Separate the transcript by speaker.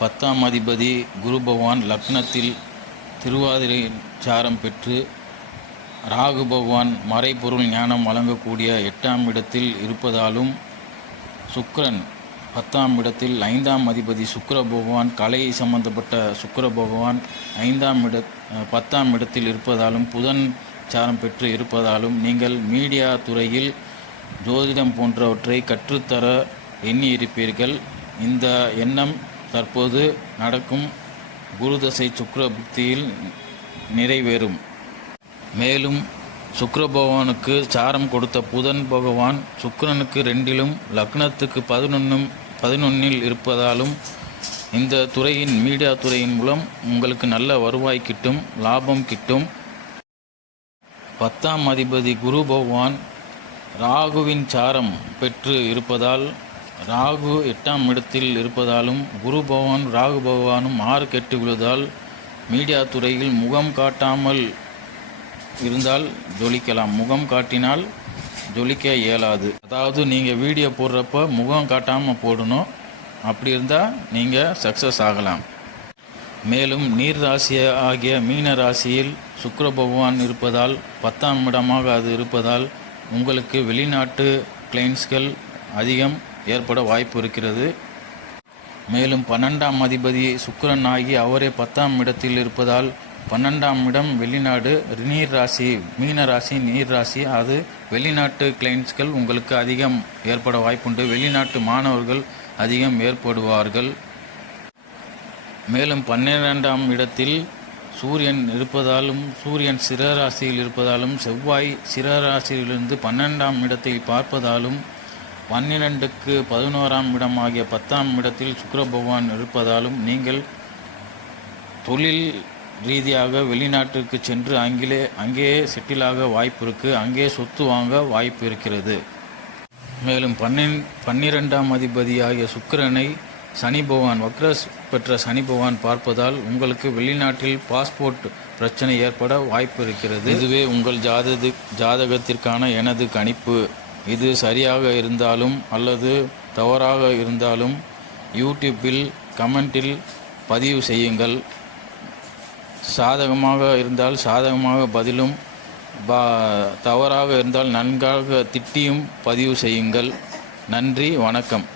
Speaker 1: பத்தாம் அதிபதி குரு பகவான் லக்னத்தில் திருவாதிரை சாரம் பெற்று ராகு பகவான் மறைபொருள் ஞானம் வழங்கக்கூடிய எட்டாம் இடத்தில் இருப்பதாலும் சுக்ரன் பத்தாம் இடத்தில் ஐந்தாம் அதிபதி சுக்கர பகவான் கலை சம்பந்தப்பட்ட சுக்கர பகவான் ஐந்தாம் இட பத்தாம் இடத்தில் இருப்பதாலும் புதன் சாரம் பெற்று இருப்பதாலும் நீங்கள் மீடியா துறையில் ஜோதிடம் போன்றவற்றை கற்றுத்தர எண்ணி இருப்பீர்கள் இந்த எண்ணம் தற்போது நடக்கும் குருதசை சுக்கிர புக்தியில் நிறைவேறும். மேலும் சுக்ரபகவானுக்கு சாரம் கொடுத்த புதன் பகவான் சுக்கரனுக்கு ரெண்டிலும் லக்னத்துக்கு பதினொன்னும் பதினொன்னில் இருப்பதாலும் இந்த துறையின் மீடியா துறையின் மூலம் உங்களுக்கு நல்ல வருவாய் கிட்டும் லாபம் கிட்டும். பத்தாம் அதிபதி குரு பகவான் ராகுவின் சாரம் பெற்று இருப்பதால் ராகு எட்டாம் இடத்தில் இருப்பதாலும் குரு பகவான் ராகு பகவானும் ஆறு கெட்டு விழுவதால் மீடியா துறையில் முகம் காட்டாமல் இருந்தால் ஜொலிக்கலாம். முகம் காட்டினால் ஜொலிக்க இயலாது. அதாவது நீங்கள் வீடியோ போடுறப்ப முகம் காட்டாமல் போடணும். அப்படி இருந்தால் நீங்கள் சக்ஸஸ் ஆகலாம். மேலும் நீர் ராசி ஆகிய மீன ராசியில் சுக்கர பகவான் இருப்பதால் பத்தாம் இடமாக அது இருப்பதால் உங்களுக்கு வெளிநாட்டு கிளைண்ட்ஸ்கள் அதிகம். ஏற்பட வாய்ப்பு இருக்கிறது. மேலும் பன்னெண்டாம் அதிபதி சுக்கிரன் ஆகி அவரே பத்தாம் இடத்தில் இருப்பதால் பன்னெண்டாம் இடம் வெளிநாடு நீர் ராசி மீன ராசி நீர் ராசி அது வெளிநாட்டு கிளைண்ட்ஸ்கள் உங்களுக்கு அதிகம் ஏற்பட வாய்ப்புண்டு. வெளிநாட்டு மாணவர்கள் அதிகம் ஏற்படுவார்கள். மேலும் பன்னிரெண்டாம் இடத்தில் சூரியன் இருப்பதாலும் சூரியன் சிரராசியில் இருப்பதாலும் செவ்வாய் சிறராசியிலிருந்து பன்னெண்டாம் இடத்தை பார்ப்பதாலும் பன்னிரெண்டுக்கு பதினோராம் இடம் ஆகிய பத்தாம் இடத்தில் சுக்கர பகவான் இருப்பதாலும் நீங்கள் தொழில் ரீதியாக வெளிநாட்டிற்கு சென்று அங்கிலே அங்கேயே செட்டிலாக வாய்ப்பு இருக்குது அங்கே சொத்து வாங்க வாய்ப்பு இருக்கிறது மேலும் பன்னெண் பன்னிரெண்டாம் அதிபதியாகிய சுக்கிரனை சனி பகவான் வக்ரஸ் பெற்ற சனி பகவான் பார்ப்பதால் உங்களுக்கு வெளிநாட்டில் பாஸ்போர்ட் பிரச்சனை ஏற்பட வாய்ப்பு இருக்கிறது இதுவே உங்கள் ஜாதது ஜாதகத்திற்கான எனது கணிப்பு. இது சரியாக இருந்தாலும் அல்லது தவறாக இருந்தாலும் யூடியூப்பில் கமெண்டில் பதிவு செய்யுங்கள். சாதகமாக இருந்தால் சாதகமாக பதிலும் தவறாக இருந்தால் நன்காக திட்டியும் பதிவு செய்யுங்கள். நன்றி வணக்கம்.